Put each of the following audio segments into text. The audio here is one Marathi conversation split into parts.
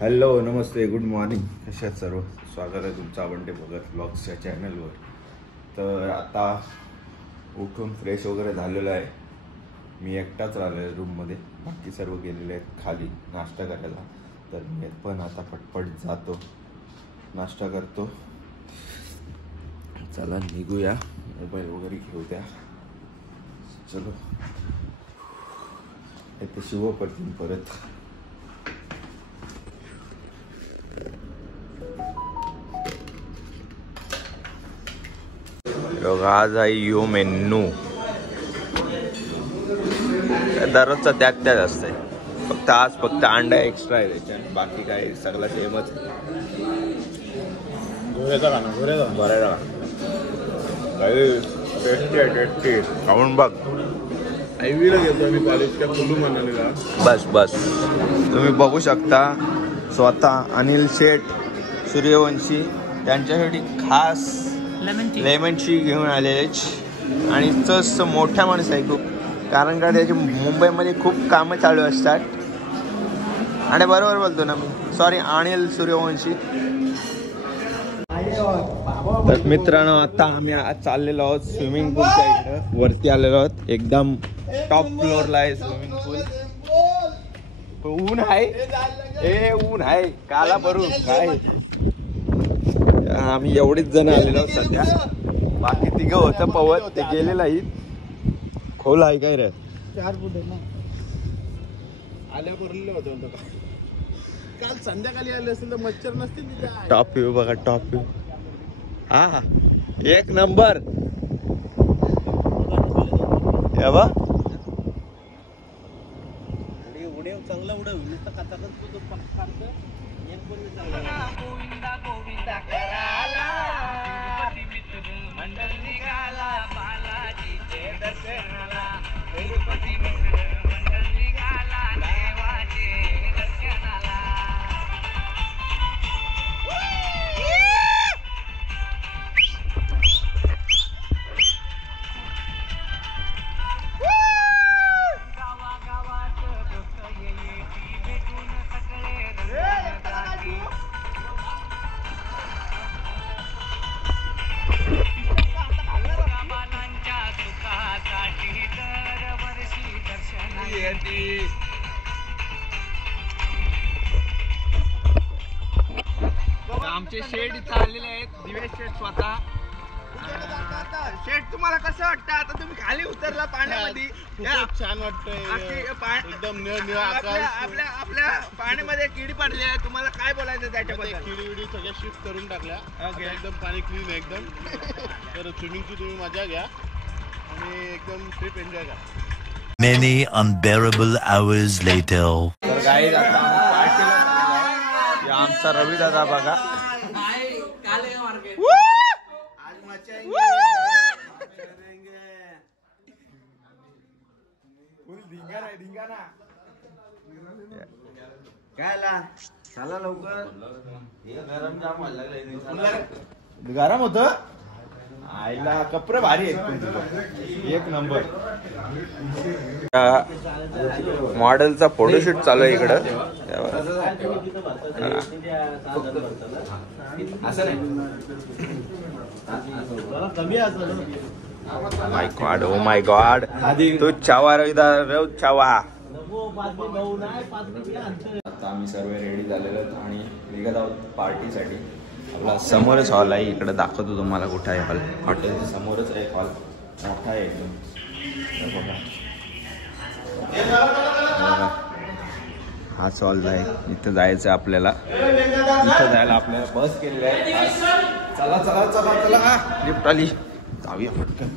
हॅलो नमस्ते गुड मॉर्निंग. कशात सर्व स्वागत आहे तुमचं आवडते भगत ब्लॉग्सच्या चॅनलवर. तर आता उठून फ्रेश वगैरे झालेलं आहे. मी एकटाच राहिलो आहे रूममध्ये, बाकी सर्व गेलेले आहेत खाली नाश्ता करायला. तर मी पण आता पटपट जातो, नाश्ता करतो. चला निघूया, मोबाईल वगैरे घेऊ द्या. चलो ते शिव पडतील परत. आज आहे यो मेन्यू. दररोजचा त्यात असतंय, फक्त आज फक्त अंडा एक्स्ट्रा आहे त्याच्यात, बाकी काय सगळं सेमच. बरं टेस्टी आहे, टेस्टी. खाऊन बघ. आयवीला घेतो मी कॉलेजच्या कुलू मनालीला. बस तुम्ही बघू शकता स्वतः अनिल शेठ सूर्यवंशी त्यांच्यासाठी खास लेमन टी घेऊन आलेले. आणि तस मोठ्या माणूस आहे खूप, कारण का त्याची मुंबईमध्ये खूप कामं चालू असतात. आणि बरोबर बोलतो ना मी, सॉरी अनिल सूर्यवंशी. तर मित्रांनो आता आम्ही आज चाललेलो आहोत स्विमिंग पूलच्या इकडं. वरती आलेलो आहोत, एकदम टॉप फ्लोअरला आहे स्विमिंग पूल. ऊन आहे, ऊन आहे काला भरू काय. आम्ही एवढीच जण आलेलो आहोत सध्या, बाकी तिघं होतं पवत, ते गेलेलं आहे. खोल आहे काय रे, 4 फूट आहे ना. आल्या भरलेलं होतं काल संध्याकाळी आले असेल तर मच्छर नसतील. टॉप व्ह्यू बघा, टॉप व्ह्यू. हा एक नंबर. उडे चांगला उडव नुसतं आमचे शेठ इथं आलेले आहेत, दिवेश शेठ स्वतः. शेठ तुम्हाला कसं वाटतं आता तुम्ही खाली उतरला पाण्यामध्ये? खूप छान वाटतंय, एकदम आपल्या पाण्यामध्ये किडी पडली आहे. तुम्हाला काय बोलायचं त्याच्याबद्दल? किडी विडी सगळ्या शिफ्ट करून टाकल्या, एकदम पाणी क्लीन आहे एकदम. तर स्विमिंगची तुम्ही मजा घ्या आणि एकदम ट्रिप एन्जॉय करा. Many unbearable hours later. तर गाईज आता पार्टीला चाललोय. आमचा रवी दादा बघा. चला लवकर, गरम होत. आईला कपडे भारी आहेत, एक नंबर. मॉडेलचा फोटोशूट चालू आहे इकडं. माय गॉड, ओ माय गॉड, तू चावा रविदार चावा. आता आम्ही सर्व रेडी झालेलो आहोत आणि निघत आहोत पार्टीसाठी. आपला समोरच हॉल आहे, इकडे दाखवतो तुम्हाला कुठं आहे हॉल. हॉटेलच्या समोरच आहे हॉल, मोठा आहे एकदम. बघा हाच हॉल आहे, इथं जायचं आपल्याला. इथं जायला आपल्याला बस केलेली आहे. चला चला चला चला, लिफ्ट आली, जाऊया पटकन.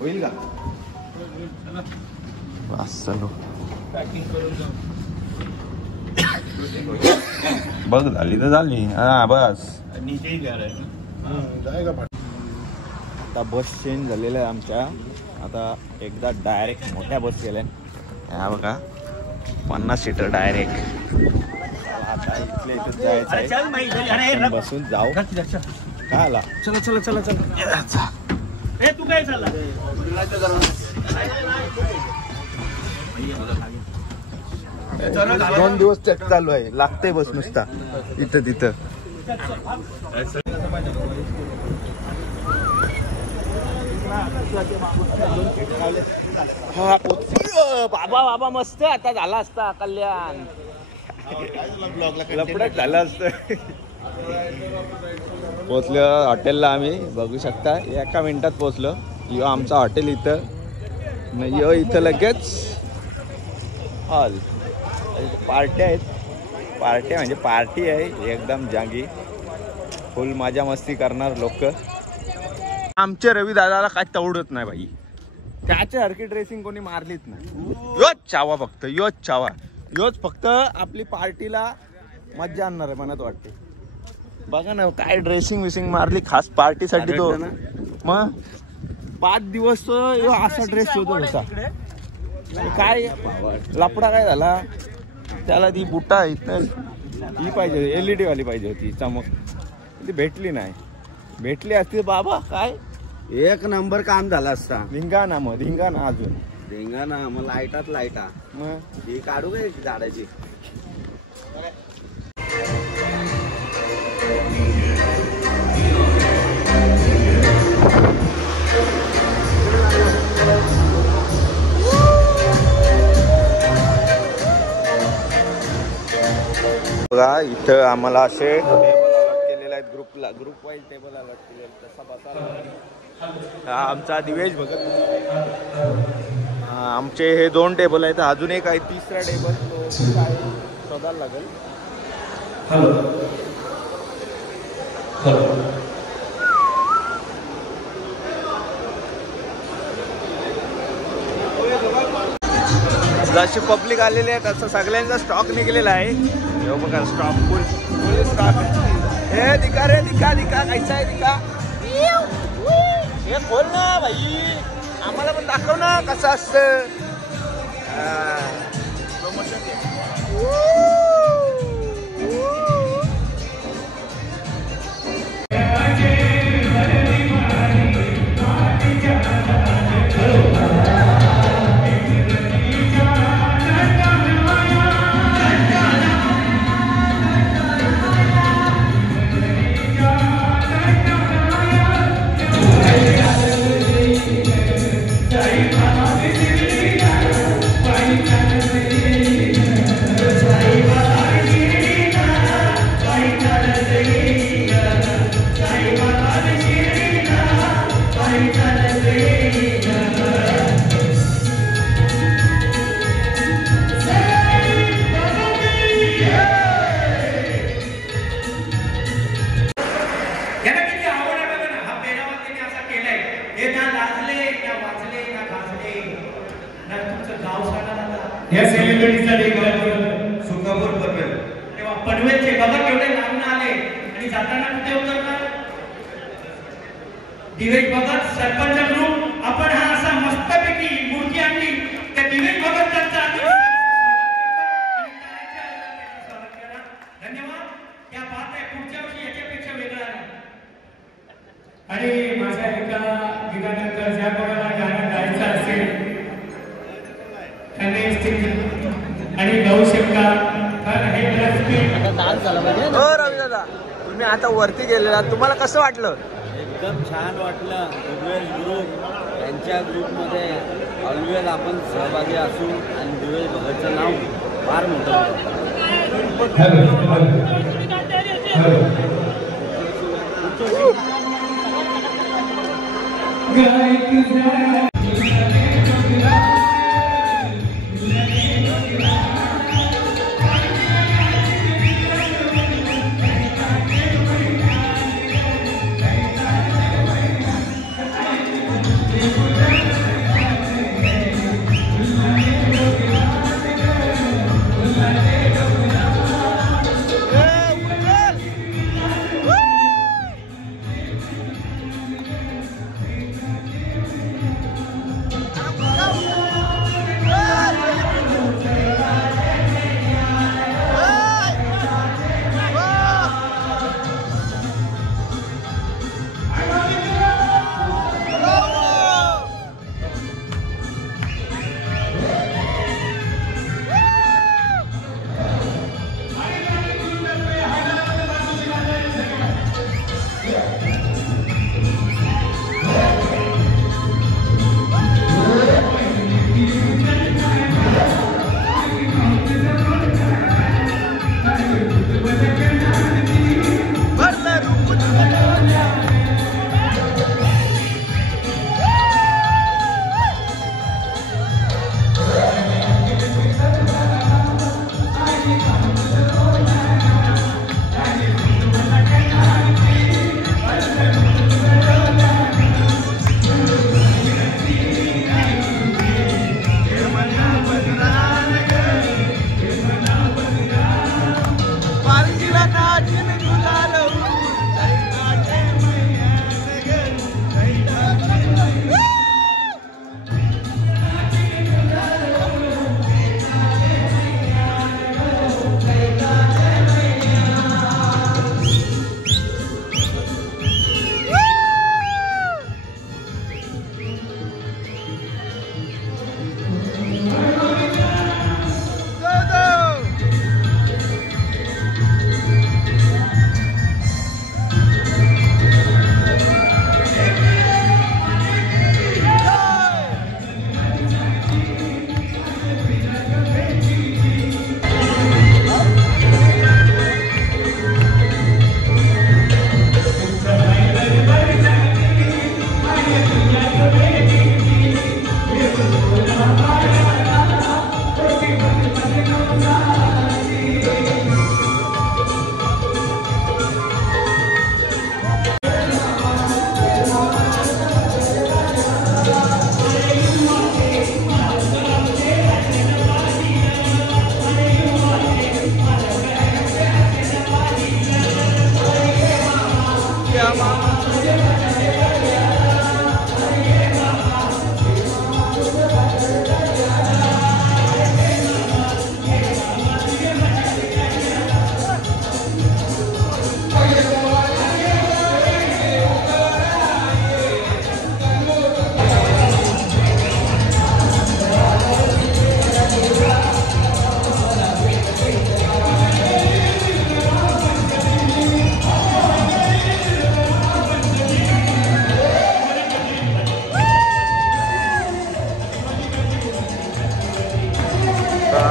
होईल का? बस चलो, बघ झाली तर झाली. हा बस. आता बस चेंज झालेलं आहे आमच्या. आता एकदा डायरेक्ट मोठ्या बस गेल्या. हा बघा 50 सीटर डायरेक्ट. आता इथल्या इथं जायचं आहे, बसून जाऊ. काय आला? चला चला चला चला. तू काय चालला? 2 दिवस चेक चालू आहे, लागते बस नुसता इथं तिथं. बाबा बाबा मस्त आता झाला असता कल्याण, लपडच झालं असतं. पोचलो हॉटेलला आम्ही, बघू शकता 1 मिनिटात पोचलो. यो आमचा हॉटेल इथं, यो इथं लगेच हॉल. पार्ट्या आहेत, पार्ट्या म्हणजे पार्टी आहे एकदम जागी, फुल मजा मस्ती करणार लोक. आमच्या रवी दादाला काय तवडत नाही भाई, त्याच्यासारखी ड्रेसिंग कोणी मारलीच नाही. योच चावा फक्त, योच चावा, योच फक्त आपली पार्टीला मज्जा आणणार आहे मनात वाटते. बघा ना काय ड्रेसिंग विसिंग मारली खास पार्टीसाठी. तो मग 5 दिवस तो असा ड्रेस होतो तसा. काय लपडा काय झाला त्याला, ती बुटा इथं ही पाहिजे, LED वाली पाहिजे होती चमक, ती भेटली नाही. भेटली असती बाबा काय 1 नंबर काम झाला असता. धिंगाणा, मग धिंगाणा अजून धिंगाणा. मग लाईटात लाईटा मग ही काढू काय झाडाची. बघा इथं आम्हाला असे टेबल अलॉट केलेले आहेत, ग्रुप वाईज टेबल अलॉट केलेले आहेत. तसा बसायला हा आमचा दिवेश बघत. आमचे हे 2 टेबल आहेत, अजून एक आहे 3रा टेबल, तो काय शोधायला लागेल. जशी पब्लिक आलेली आहे तसं सगळ्यांचा स्टॉक निघलेला आहे. हे बघा स्टॉक फुल स्टॉक आहे. हे दिका रे दिका दिका, कैसा आहे दिका, हे खोल ना भाई, आम्हाला पण दाखव ना कसं असतं. या सेलिब्रिटीचा देखील सुखापूर पनवेल, तेव्हा पनवेलचे बघा केवढे लांब आले आणि जाताना कुठे उतरणार. दिवेश भगत सरपंच ग्रुप, आपण हा असा मस्तपैकी मूर्ती आणली त्या दिवेश भगत यांचा धन्यवाद. त्या बात आहे, पुढच्या वर्षी याच्यापेक्षा वेगळा आहे. आणि माझ्या एका गीतानंतर ज्या कोणाला गाणं गायचं असेल आणि गाऊ शकता, तर हे हो रवी दादा, तुम्ही आता वरती गेलेला, तुम्हाला कसं वाटलं? एकदम छान वाटलं. दिवेश ग्रुप यांच्या ग्रुपमध्ये ऑलवेज आपण सहभागी असू आणि दिवेश भगतचं नाव फार मोठं.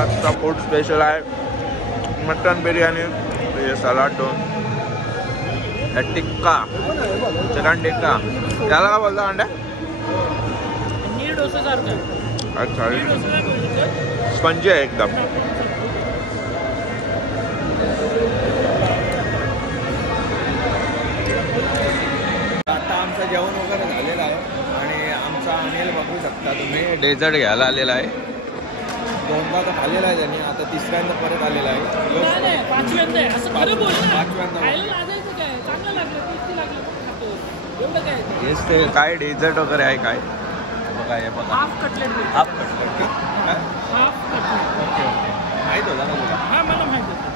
आजचा फूड स्पेशल आहे मटन बिर्याणी, सलाड 2, टिक्का चिकन टिक्का. त्याला काय बोलता अंड्या? अच्छा स्पंजी आहे एकदम. आता आमचं जेवण वगैरे झालेलं आहे आणि आमचा अनिल बघू शकता तुम्ही डेझर्ट घ्यायला आलेला आहे. 2दा तर खाल्लेला आहे त्यांनी, आता 3ऱ्यांदा परत आलेला आहे. 5व्यांदा हेच ते काय डेझर्ट वगैरे आहे काय बघा. हे बघा हाफ कटलेट. ओके ओके माहीत होता ना तुला? हां मला माहीत होतं.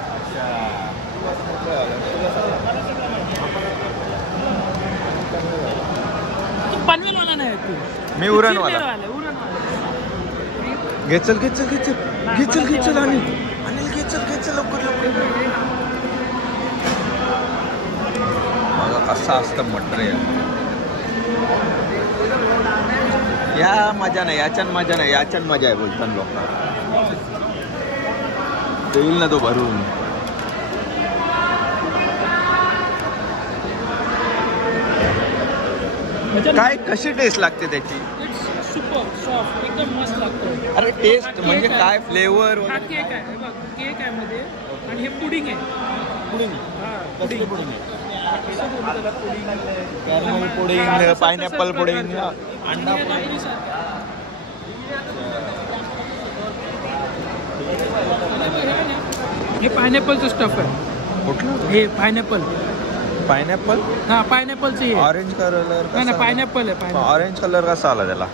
पनवेलवाला नाही तू, मी उरणवाला. घेचल घेचल घेचल घेचल घेचल अनिल अनिल घेचल घेचल लवकर लवकर. बघा कसं असतं मटेरियल. या मजा नाही, याच्यात मजा नाही, याच्यात मजा आहे बोलतात लोक. येईल ना तो भरून. काय कशी टेस्ट लागते त्याची? सुपर सॉफ्ट एकदम मस्त लागतो. अरे टेस्ट म्हणजे काय फ्लेवर? हा केक आहे बघ, केक आहे मध्ये आणि हे पुडिंग आहे. पुडिंग हां कसली पुडिंग आहे? कॅरमल पुडिंग, पायनॅपल पुडिंग, अंडा पुडिंग. हे पायनॅपलचं स्टफ आहे. कुठलं हे पायनॅपल. पायनॅपल? हा पायनॅपलचं हे ऑरेंज कलर. नाही पायनॅपल आहे. ऑरेंज कलर कसा आला त्याला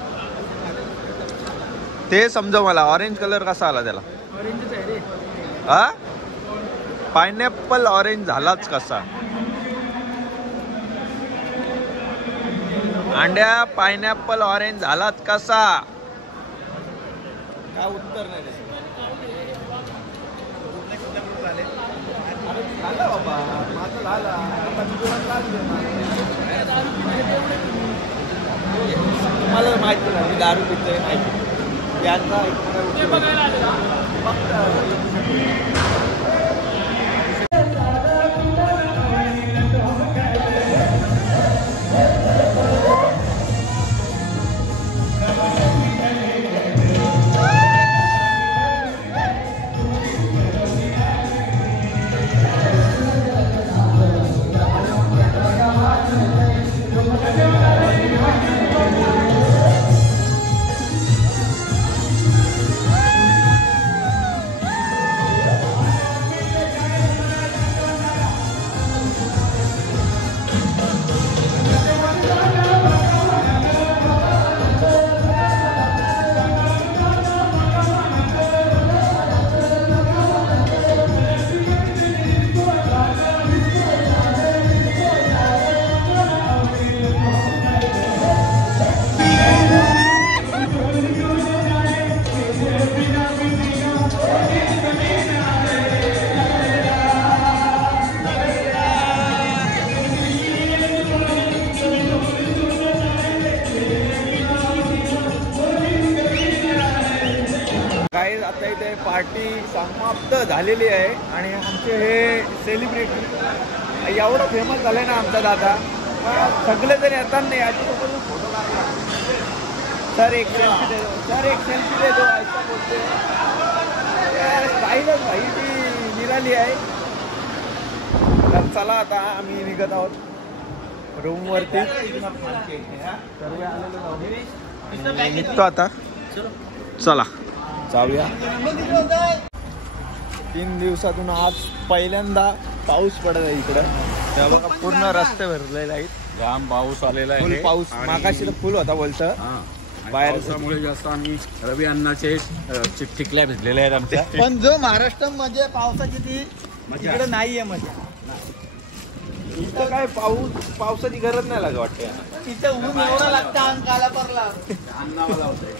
ते समजा मला. ऑरेंज कलर कसा आला त्याला? ऑरेंजच आहे रे. हा पायनॅपल ऑरेंज झालाच कसा? अंड्या पायनॅपल ऑरेंज झालाच कसा? काय उत्तर नाही त्याचं. झाला बाबा माझं झाला. तुम्हाला माहिती नाही मी दारू पितोय माहिती. यांचा आता इथे पार्टी समाप्त झालेली आहे आणि आमचे हे सेलिब्रिटी एवढं फेमस झालं ना आमचा दादा. सगळे जण येतात नाही याच्यासोबत फोटो काढला. सर एक सेल्फी दे दो, सर एक सेल्फी दे दो ऐसा बोलते. स्टाईलच भाई ती निराली आहे. तर चला आता आम्ही निघत आहोत रूमवरती. निघतो आता. चला जाऊया. 3 दिवसातून आज पहिल्यांदा पाऊस पडत आहे इकडं. तेव्हा बघा पूर्ण रस्ते भरलेले आहेत. जाम पाऊस आलेला फुल आहे. पाऊस मागाशी तर फुल होता बोलतं. बाहेर पावसामुळे जास्त आम्ही रवी अण्णाचे चिकटिकल्या भिजलेल्या आहेत आमच्या. पण जो महाराष्ट्रामध्ये पावसाची ती तिकडे नाहीये मजा. इथं काय पावसाची गरज नाही लागत वाटते. तिथे ऊन एवढं लागतं अंगाला परला. अन्नावाला होतंय.